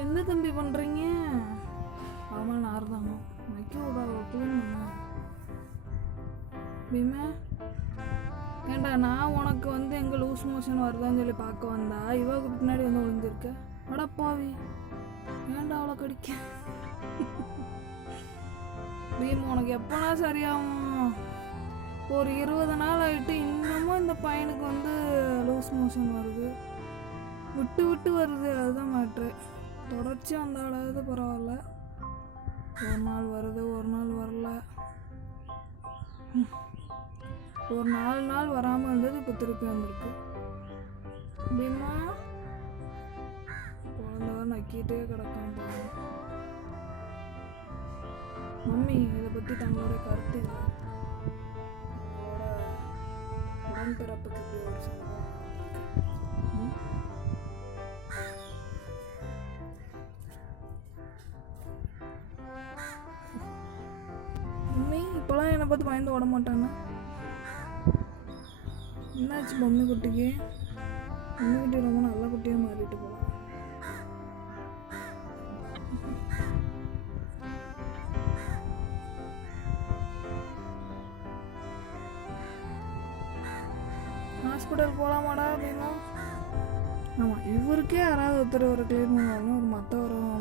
என்ன தம்பி பண்ணுறீங்க ஆமாம் நார் தாங்க வைக்க விடாத பீமே ஏண்டா நான் உனக்கு வந்து எங்கே லூஸ் மோஷன் வருதான்னு சொல்லி பார்க்க வந்தா இவாவுக்கு பின்னாடி வந்து விழுந்திருக்க. அட பாவி. ஏன்டா அவ்வளோ கடிக்க? பீம் உனக்கு எப்போனா சரியாகும்? ஒரு இருபது நாள் ஆகிட்டு இன்னமும் இந்த பையனுக்கு வந்து லூஸ் மோஷன் வருது. விட்டு விட்டு வருது அதுதான் மேட்ரு தொடர்ச்சி வந்தாலாவது பரவாயில்ல. ஒரு நாள் வருது ஒரு நாள் வரல. ஒரு நாலு நாள் வராமல் இருந்தது இப்போ திருப்பி வந்திருக்கு. அப்படின்னா குழந்தை நக்கிட்டே கிடக்கும் மம்மி இதை பற்றி தங்களோட கருத்து இல்லை உடன்பிறப்புக்கு இப்படி ஒரு சம்பவம் என்னை பார்த்து பயந்து ஓட மாட்டாங்க. என்னாச்சு பொம்மை குட்டிக்கு? பொம்மை குட்டி ரொம்ப நல்ல குட்டியாக மாறிட்டு போகலாம் ஹாஸ்பிட்டல் போகலாமாடா அப்படின்னா. ஆமாம் இவருக்கே யாராவது ஒருத்தர் ஒரு கிளீன் பண்ணுவாங்க ஒரு மற்றவரும்